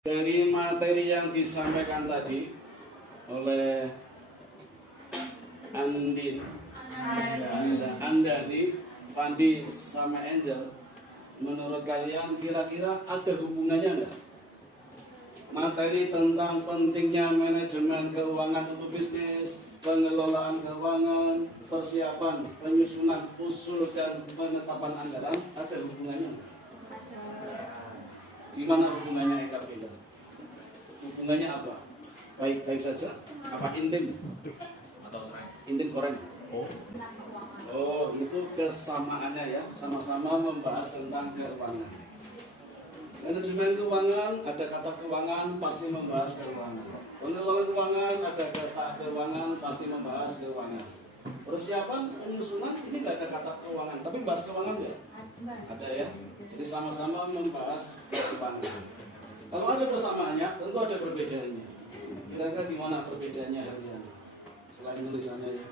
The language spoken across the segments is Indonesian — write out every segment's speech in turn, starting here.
Dari materi yang disampaikan tadi oleh Andani, Fandi, sama Angel, menurut kalian kira-kira ada hubungannya enggak? Materi tentang pentingnya manajemen keuangan untuk bisnis, pengelolaan keuangan, persiapan, penyusunan usul dan penetapan anggaran, ada hubungannya? Di mana hubungannya Eka Villa? Hubungannya apa? Baik-baik saja? Apa intim? Atau intim koreng? Oh, itu kesamaannya ya, sama-sama membahas tentang keuangan. Manajemen keuangan, ada kata keuangan, pasti membahas keuangan. Pengelolaan keuangan, ada kata keuangan, pasti membahas keuangan. Persiapan, penyusunan, ini nggak ada kata keuangan, tapi bahas keuangan ya? Ada ya? Jadi sama-sama membahas keuangan. Kalau ada persamaannya, tentu ada perbedaannya. Kira-kira di mana perbedaannya Harian? Selain tulisannya ya.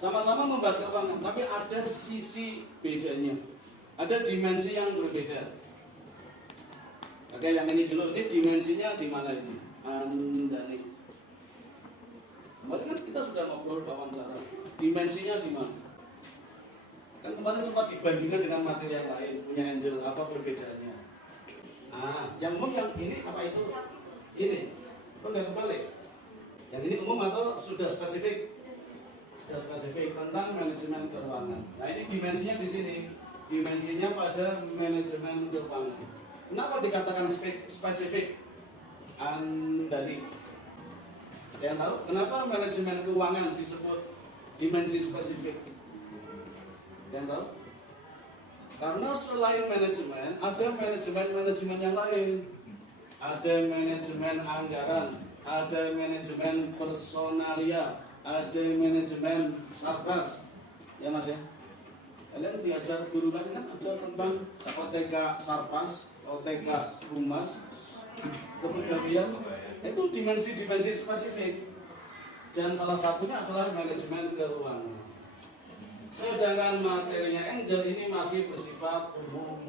Sama-sama membahas keuangan, tapi ada sisi bedanya. Ada dimensi yang berbeda. Oke, yang ini dulu. Ini dimensinya di mana ini? Andani. Kemarin kan kita sudah ngobrol wawancara. Dimensinya di mana? Kan kemarin sempat dibandingkan dengan materi yang lain. Punya Angel, apa perbedaannya? Yang umum yang ini apa itu? Ini. Enggak kebalik. Yang ini umum atau sudah spesifik? Sudah spesifik tentang manajemen keuangan. Nah, ini dimensinya di sini. Dimensinya pada manajemen keuangan. Kenapa dikatakan spesifik? Andani. Ada yang tahu? Kenapa manajemen keuangan disebut dimensi spesifik? Ada yang tahu? Karena selain manajemen, ada manajemen yang lain. Ada manajemen anggaran, ada manajemen personalia, ada manajemen sarkas. Ya Mas ya? Kalian diajar guru lain kan ada tentang OTK sarpas, OTK humas, kepegawaian. Itu dimensi-dimensi spesifik. Dan salah satunya adalah manajemen keuangan. Sedangkan materinya Angel ini masih bersifat umum,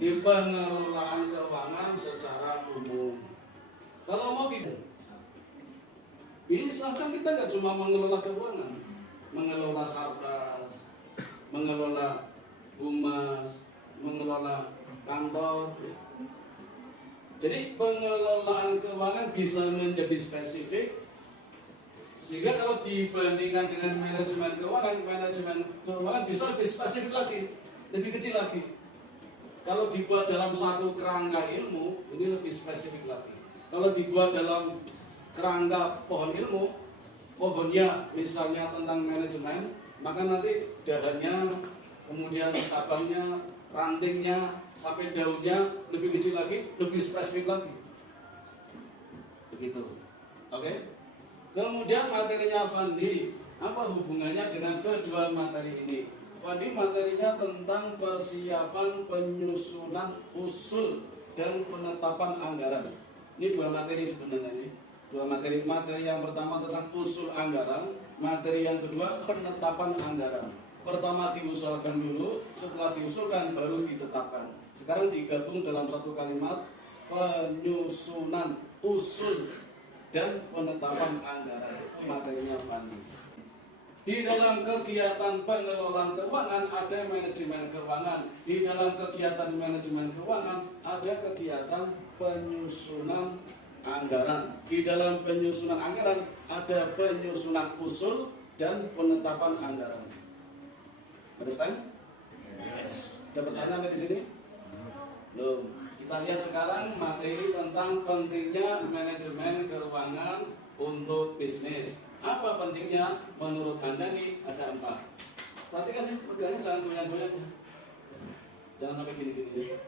di pengelolaan keuangan secara umum. Kalau mau tidak, bisa kan kita nggak cuma mengelola keuangan, mengelola sarkas, mengelola humas, mengelola kantor. Jadi pengelolaan keuangan bisa menjadi spesifik. Sehingga kalau dibandingkan dengan manajemen keuangan bisa lebih spesifik lagi, lebih kecil lagi. Kalau dibuat dalam satu kerangka ilmu, ini lebih spesifik lagi. Kalau dibuat dalam kerangka pohon ilmu, pohonnya misalnya tentang manajemen, maka nanti dahannya, kemudian cabangnya, rantingnya, sampai daunnya lebih kecil lagi, lebih spesifik lagi. Begitu. Oke? Kemudian materinya Fandi, apa hubungannya dengan kedua materi ini? Fandi materinya tentang persiapan penyusunan usul dan penetapan anggaran. Ini dua materi sebenarnya ini. Dua materi. Materi yang pertama tentang usul anggaran, materi yang kedua penetapan anggaran. Pertama diusulkan dulu, setelah diusulkan baru ditetapkan. Sekarang digabung dalam satu kalimat, penyusunan usul dan penetapan anggaran. Materinya Fandi. Di dalam kegiatan pengelolaan keuangan ada manajemen keuangan. Di dalam kegiatan manajemen keuangan ada kegiatan penyusunan anggaran. Di dalam penyusunan anggaran ada penyusunan usul dan penetapan anggaran. Understand? Yes. Ada pertanyaan di sini? Belum. Kita lihat sekarang materi tentang pentingnya manajemen keuangan untuk bisnis. Apa pentingnya? Menurut Anda nih ada 4. Perhatikan ya, pegangnya jangan goyang-goyang ya. Jangan sampai gini-gini ya.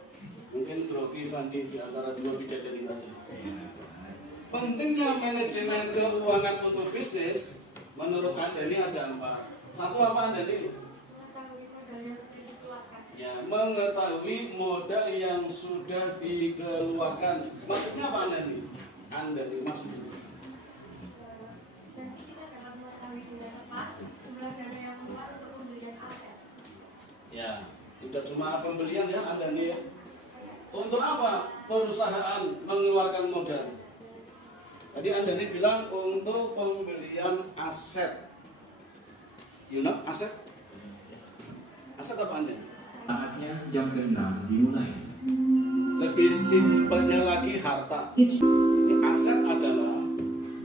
Mungkin grogi Fandi di antara dua bidadari tadi. Pentingnya manajemen keuangan untuk bisnis, menurut Anda ini ada 4. Satu apa Anda nih? Ya, mengetahui modal yang sudah dikeluarkan. Maksudnya apa Anda nih? Anda nih maksudnya. Nanti kita dapat mengetahui dengan tepat jumlah dana yang keluar untuk pembelian aset. Ya, tidak cuma pembelian ya Anda nih ya. Untuk apa perusahaan mengeluarkan modal? Tadi Anda ini bilang untuk pembelian aset. You know aset? Aset apa Anda? Saatnya jam 6 dimulai. Lebih simpelnya lagi harta. Ini aset adalah,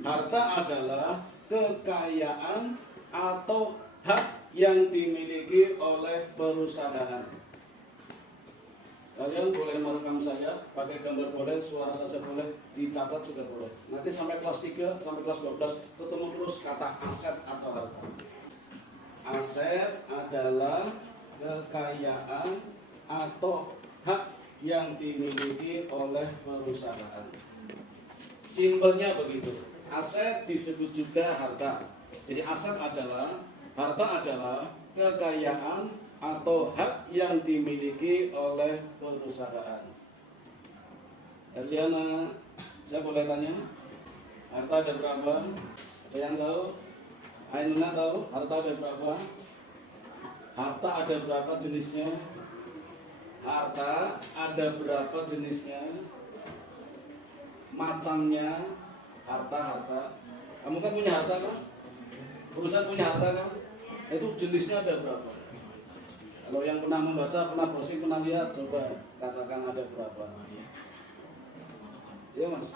harta adalah kekayaan atau hak yang dimiliki oleh perusahaan. Kalian boleh merekam saya, pakai gambar boleh, suara saja boleh, dicatat juga boleh. Nanti sampai kelas 3, sampai kelas 12 ketemu terus kata aset atau harta. Aset adalah kekayaan atau hak yang dimiliki oleh perusahaan. Simpelnya begitu. Aset disebut juga harta. Jadi aset adalah, harta adalah kekayaan atau hak yang dimiliki oleh perusahaan. Eliana, saya boleh tanya, harta ada berapa? Ada yang tahu? Ainuna tahu harta ada berapa? Harta ada berapa jenisnya? Harta ada berapa jenisnya? Macamnya, harta. Kamu kan punya harta kan? Perusahaan punya harta kan? Itu jenisnya ada berapa? Kalau yang pernah membaca, pernah browsing, pernah lihat, coba katakan ada berapa. Iya mas?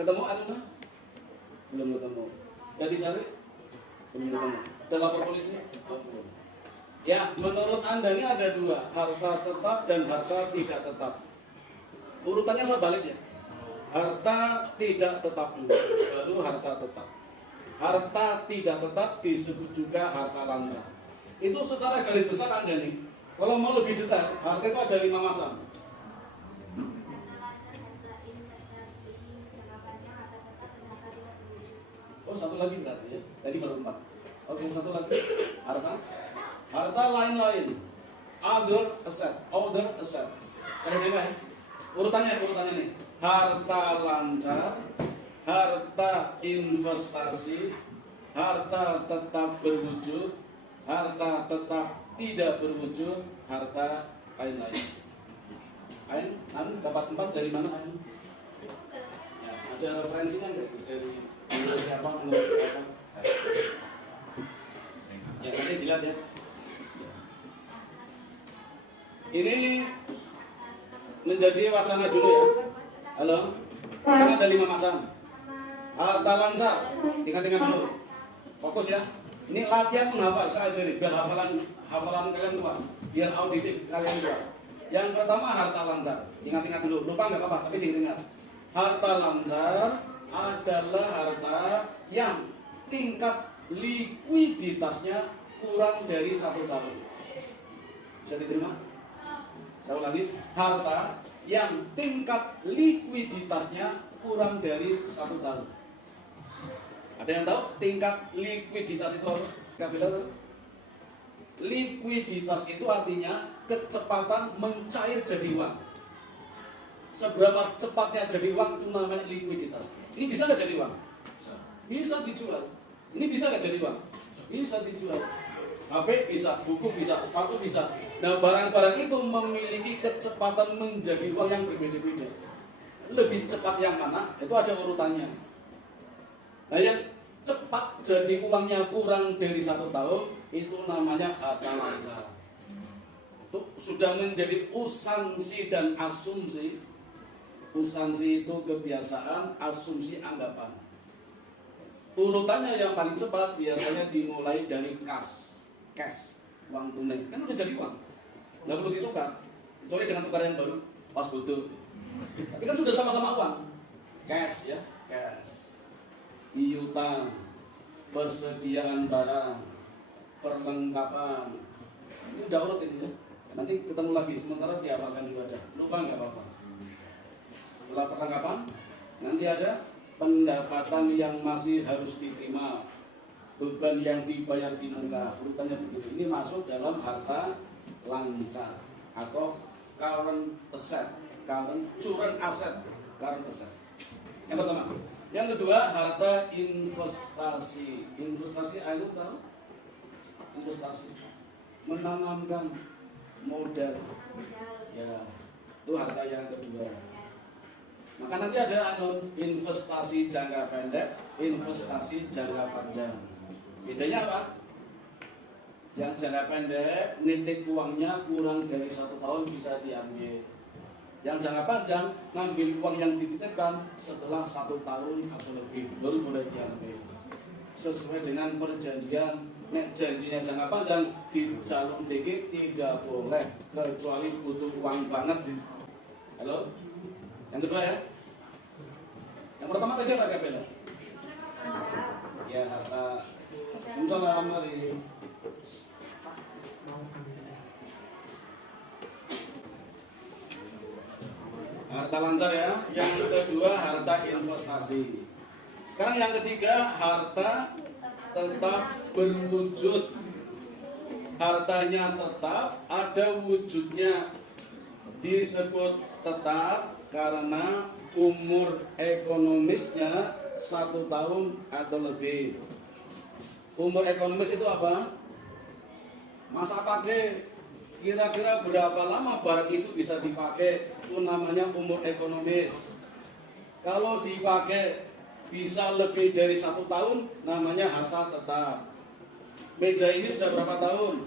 Ketemu Anuna? Belum ketemu. Udah dicari? Belum ketemu. Udah lapor polisi? Belum. Ya, menurut Anda ini ada dua, harta tetap dan harta tidak tetap. Urutannya saya balik ya. Harta tidak tetap dulu, baru harta tetap. Harta tidak tetap disebut juga harta lancar. Itu secara garis besar Anda nih. Kalau mau lebih detail, harta itu ada 5 macam. Oh, satu lagi berarti ya. Tadi baru 4. Oke, satu lagi. Harta lain-lain. Other asset. Ada lima ya? Urutannya nih. Harta lancar, harta investasi, harta tetap berwujud, harta tetap tidak berwujud, harta lain-lain. Dapat 4 dari mana Ain? Ya, ada referensinya enggak? Dari siapa, menurut siapa? Ya, nanti jelas ya. Ini menjadi wacana dulu ya. Halo? Kan ada 5 macam. Harta lancar, ingat-ingat dulu. Fokus ya. Ini latihan menghafal, saya ajari biar hafalan kalian kuat, biar auditif kalian kuat. Yang pertama harta lancar, ingat-ingat dulu. Lupa nggak apa-apa, tapi diingat. Harta lancar adalah harta yang tingkat likuiditasnya kurang dari 1 tahun. Bisa diterima? Saya ulangi, harta yang tingkat likuiditasnya kurang dari 1 tahun. Ada yang tahu tingkat likuiditas itu apa? Kabila tahu? Likuiditas itu artinya kecepatan mencair jadi uang. Seberapa cepatnya jadi uang itu namanya likuiditas. Ini bisa nggak jadi uang? Bisa dijual. Ini bisa nggak jadi uang? Bisa dijual. HP bisa, buku bisa, sepatu bisa. Nah, barang-barang itu memiliki kecepatan menjadi uang yang berbeda-beda. Lebih cepat yang mana? Itu ada urutannya. Nah, yang cepat jadi uangnya kurang dari 1 tahun itu namanya harta lancar. Itu sudah menjadi usansi dan asumsi. Usansi itu kebiasaan, asumsi anggapan. Urutannya yang paling cepat biasanya dimulai dari cash, uang tunai. Kan udah jadi uang, nggak perlu ditukar, kecuali dengan tukar yang baru pas butuh. Tapi kan sudah sama-sama uang, cash ya, cash. Piutang, persediaan barang, perlengkapan. Ini udah urut ini ya. Nanti ketemu lagi, sementara dihafalkan dulu aja. Lupa nggak apa-apa. Setelah perlengkapan, nanti ada pendapatan yang masih harus diterima, beban yang dibayar di muka. Urutannya begitu. Ini masuk dalam harta lancar atau current asset, current asset. Yang pertama. Yang kedua, harta investasi. Investasi, Ayo tahu? Investasi menanamkan modal. Ya, Itu harta yang kedua. Maka nanti ada investasi jangka pendek, investasi jangka panjang. Bedanya apa? Yang jangka pendek, nitik uangnya kurang dari 1 tahun bisa diambil. Yang jangka panjang, ngambil uang yang dititipkan setelah 1 tahun atau lebih, baru boleh diambil. Sesuai dengan perjanjian. Nek janjinya jangka panjang di calon TK tidak boleh kecuali butuh uang banget. Halo? Yang kedua ya? Yang pertama tadi apa Kapela? Ya harta. Insyaallah mari. Harta lancar ya. Yang kedua harta investasi. Sekarang yang ketiga harta tetap berwujud. Hartanya tetap, ada wujudnya. Disebut tetap karena umur ekonomisnya 1 tahun atau lebih. Umur ekonomis itu apa? Masa pakai. Kira-kira berapa lama barang itu bisa dipakai? Itu namanya umur ekonomis. Kalau dipakai bisa lebih dari 1 tahun, namanya harta tetap. Meja ini sudah berapa tahun?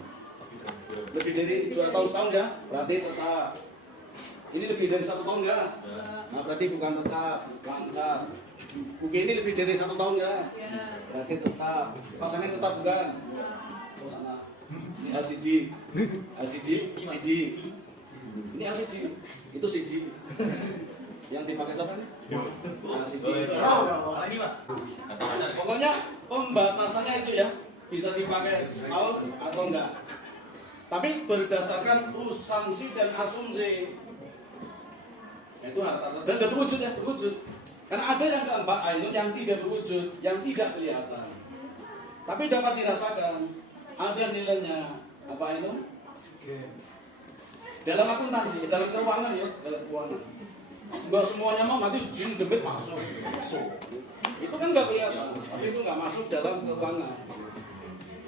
Lebih dari 200 tahun ya? Berarti tetap. Ini lebih dari 1 tahun ya? Nah berarti bukan tetap, lancar. Buku ini lebih dari 1 tahun ya? Berarti tetap. Pasangnya tetap bukan? Oh sana. Ini LCD, LCD, CD. Ini LCD, itu CD. Yang dipakai siapa nih? LCD. Pokoknya pembatasannya itu ya, bisa dipakai setahun atau enggak. Tapi berdasarkan asumsi dan asumsi. Itu harta dan berwujud ya, berwujud. Karena ada yang keempat ainun yang tidak berwujud, yang tidak kelihatan. Tapi dapat dirasakan, ada nilainya. Apa ainun? Dalam akuntansi, dalam keuangan ya, dalam keuangan. Enggak semuanya mau nanti jin debit masuk. Itu kan nggak kelihatan, tapi itu nggak masuk dalam keuangan.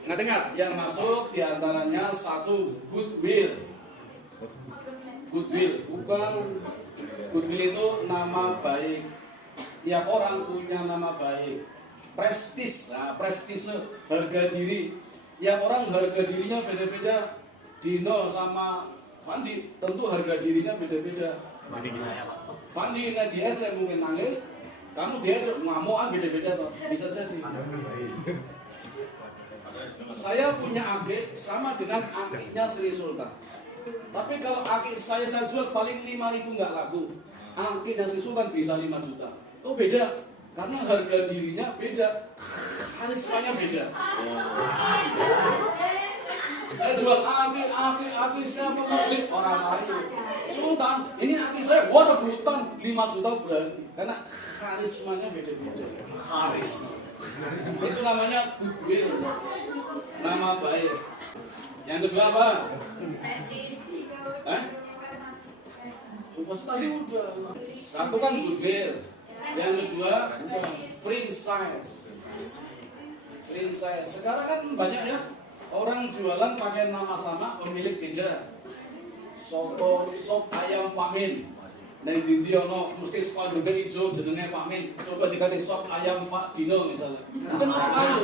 Ingat, yang masuk diantaranya 1 goodwill. Goodwill, bukan goodwill itu nama baik. Tiap orang punya nama baik. Prestis, nah, prestise, harga diri. Tiap orang harga dirinya beda-beda. Dino sama Fandi tentu harga dirinya beda-beda. Fandi ini diajak mungkin nangis, kamu diajak ngamuan beda-beda toh. Bisa jadi. Saya punya akik sama dengan akiknya Sri Sultan. Tapi kalau akik saya jual paling 5.000 nggak laku. Akiknya Sri Sultan bisa 5 juta. Oh beda, karena harga dirinya beda, karismanya beda. Saya jual akik siapa mau beli? Orang lain. Sultan, ini akik saya, gua ada hutang 5 juta berani. Karena karismanya beda-beda. Karisma. Itu namanya goodwill. Nama baik. Yang kedua apa? Pas tadi udah. Satu kan goodwill. Yang kedua franchise. Franchise. Sekarang kan banyak ya orang jualan pakai nama sama, pemilik beda. Soto sop ayam Pak Min. Neng Dindi ono mesti spanduknya hijau jenenge Pak Min. Coba diganti sop ayam Pak Dino misalnya. Itu orang tahu.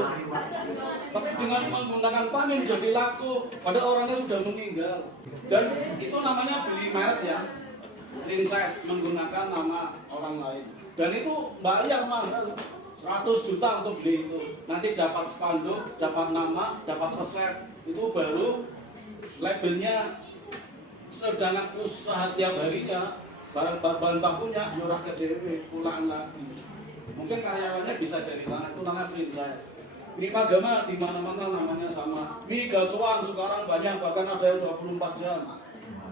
Tapi dengan menggunakan Pak Min jadi laku. Padahal orangnya sudah meninggal. Dan itu namanya beli merek ya. Franchise menggunakan nama orang lain. Dan itu bayar mahal. 100 juta untuk beli itu. Nanti dapat spanduk, dapat nama, dapat resep. Itu baru labelnya. Sedangkan usaha tiap harinya bahan bakunya nyurah ke DW, pulang lagi. Mungkin karyawannya bisa dari sana, itu namanya franchise. Ini agama di mana-mana namanya sama. Mie gacuan sekarang banyak, bahkan ada yang 24 jam.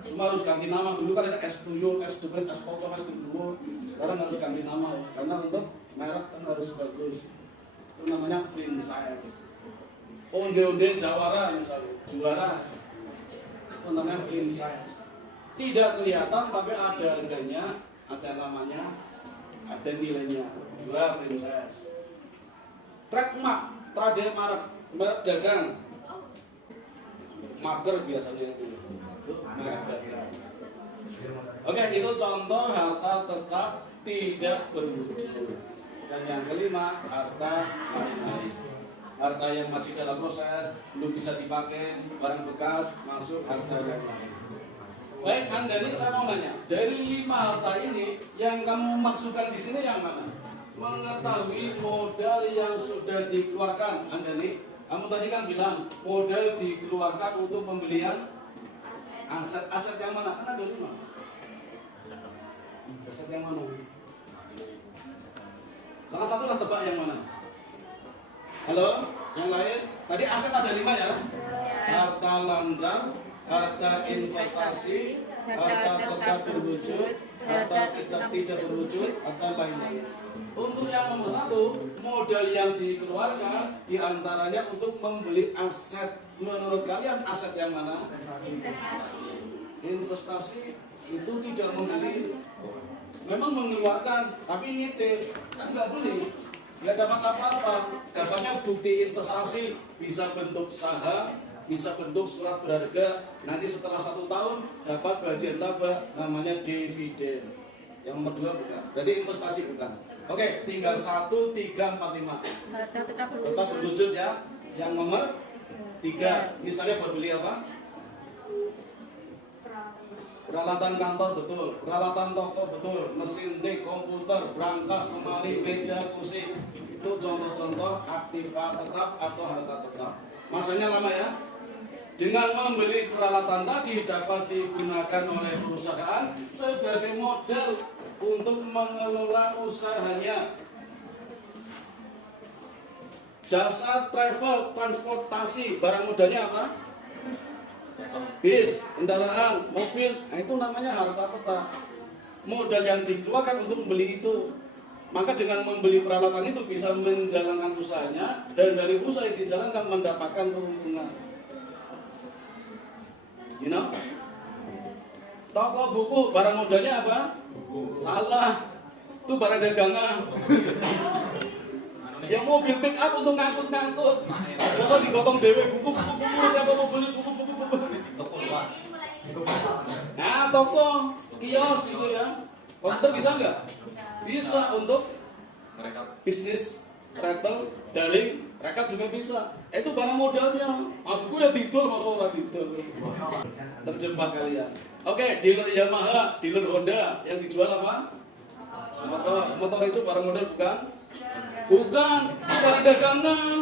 Cuma harus ganti nama. Dulu kan ada es tuyul, es debet, es pocong, es gendruwo. Sekarang harus ganti nama ya. Karena untuk merek kan harus bagus. Itu namanya franchise. Onde-onde Jawara misalnya, juara. Itu namanya franchise. Tidak kelihatan tapi ada harganya, ada namanya, ada nilainya. Dua franchise. Trademark, trademark, merek dagang. Marker biasanya itu. Merek dagang. Oke, itu contoh harta tetap tidak berwujud. Dan yang kelima, harta lain-lain. Harta yang masih dalam proses, belum bisa dipakai, barang bekas, masuk harta yang lain. Baik, Anda ini saya mau nanya, dari 5 harta ini, yang kamu maksudkan di sini yang mana? Mengetahui modal yang sudah dikeluarkan, Anda nih. Kamu tadi kan bilang modal dikeluarkan untuk pembelian aset. Aset yang mana? Kan ada 5. Aset yang mana? Salah satu lah, tebak yang mana? Halo? Yang lain? Tadi aset ada 5 ya? Harta lancar, harta investasi, harta tetap berwujud, harta tidak berwujud, harta lain-lain. Untuk yang nomor 1, modal yang dikeluarkan diantaranya untuk membeli aset. Menurut kalian aset yang mana? Investasi itu tidak membeli, memang mengeluarkan, tapi nitip, kan nggak beli, nggak dapat apa-apa. Dapatnya bukti investasi, bisa bentuk saham, bisa bentuk surat berharga. Nanti setelah 1 tahun dapat bagian laba, namanya dividen. Yang nomor 2 bukan, berarti investasi bukan. Oke, tinggal 1, 3, 4, 5. Tetap berwujud ya. Yang nomor 3, misalnya buat beli apa? Peralatan kantor betul, peralatan toko betul, mesin tik, komputer, brankas, lemari, meja, kursi. Itu contoh-contoh aktiva tetap atau harta tetap. Masanya lama ya. Dengan membeli peralatan tadi dapat digunakan oleh perusahaan sebagai modal untuk mengelola usahanya. Jasa travel, transportasi, barang modalnya apa? Bis, kendaraan, mobil, nah itu namanya harta tetap. Modal yang dikeluarkan untuk membeli itu. Maka dengan membeli peralatan itu bisa menjalankan usahanya, dan dari usaha yang dijalankan mendapatkan keuntungan. You know? Toko buku, barang modalnya apa? Salah, itu barang dagangan. Yang mobil pick up untuk ngangkut-ngangkut. Masa digotong dewe buku, siapa mau beli buku. Nah, toko, kios gitu ya. Komputer bisa nggak? Bisa untuk bisnis, retail, daring, rekap juga bisa. Itu barang modalnya. Buku ya didol, masa orang didol. Terjebak kalian. Oke, dealer Yamaha, dealer Honda, yang dijual apa? Motor itu barang modal bukan? Bukan, barang dagangan.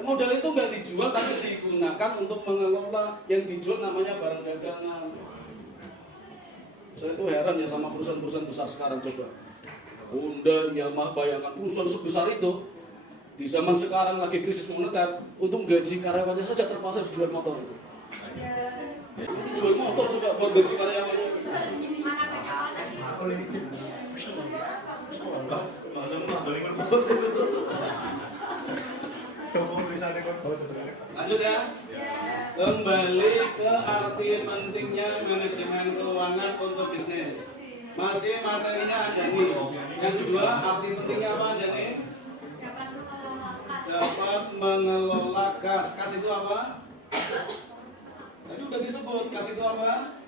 Modal itu nggak dijual tapi digunakan untuk mengelola. Yang dijual namanya barang dagangan. Saya itu heran ya sama perusahaan-perusahaan besar sekarang. Coba Honda, Yamaha, bayangkan perusahaan sebesar itu di zaman sekarang lagi krisis moneter, untuk gaji karyawannya saja terpaksa dijual motor itu. Ini jual motor coba buat gaji karyawannya. Lanjut ya. Kembali ke arti pentingnya manajemen keuangan untuk bisnis. Masih materinya ada nih. Yang kedua, arti pentingnya apa ada nih? Dapat mengelola kas. Kas itu apa? Tadi udah disebut. Kas itu apa?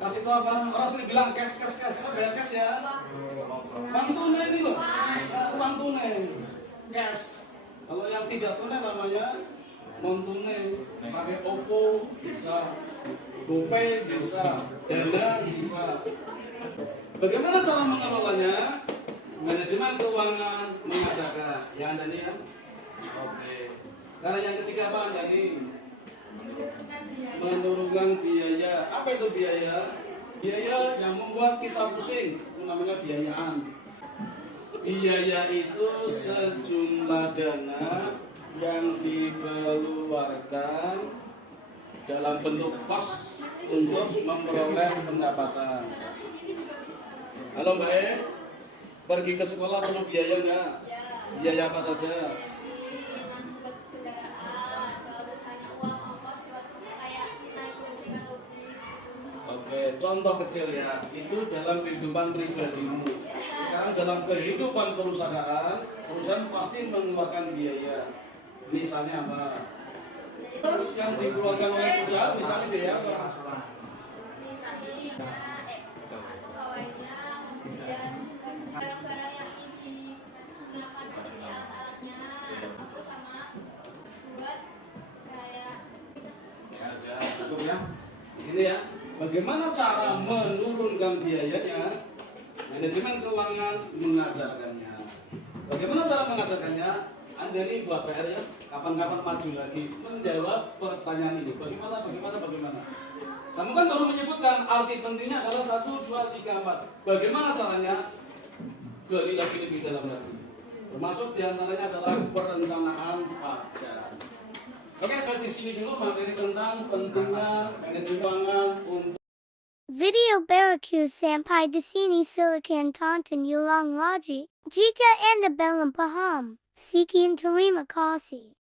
Kas itu apa? Orang sering bilang cash. Kita bayar cash ya. Uang tunai ini loh. Uang tunai. Cash. Kalau yang tidak tunai namanya non tunai. Pakai OVO bisa, GoPay bisa, Dana bisa. Bagaimana cara mengelolanya? Manajemen keuangan mengajarkan. Ya Anda nih ya. Oke. Sekarang yang ketiga apa Anda nih? Menurunkan biaya. Apa itu biaya? Biaya yang membuat kita pusing. Itu namanya biayaan. Biaya itu sejumlah dana yang dikeluarkan dalam bentuk kos untuk memperoleh pendapatan. Halo Mbak E, pergi ke sekolah perlu biaya nggak? Biaya apa saja? Oke, contoh kecil ya, itu dalam kehidupan pribadimu. Sekarang dalam kehidupan perusahaan pasti mengeluarkan biaya. Misalnya apa? Terus yang dikeluarkan oleh perusahaan, misalnya biaya apa? pegawainya, kemudian barang-barang yang ingin digunakan seperti alat-alatnya, terus sama buat kayak Ya, cukup ya. Di sini ya. Bagaimana cara menurunkan biayanya? Manajemen keuangan mengajarkannya. Bagaimana cara mengajarkannya? Anda ini buat PR ya. Kapan-kapan maju lagi menjawab pertanyaan ini. Bagaimana? Kamu kan baru menyebutkan arti pentingnya adalah 1, 2, 3, 4. Bagaimana caranya? Gali lagi lebih dalam lagi. Termasuk diantaranya adalah perencanaan pajak. Oke, saya di sini dulu materi tentang pentingnya manajemen keuangan untuk Video Baraku sampai di sini silakan tonton ulang lagi. Jika Anda belum paham, sekian terima kasih.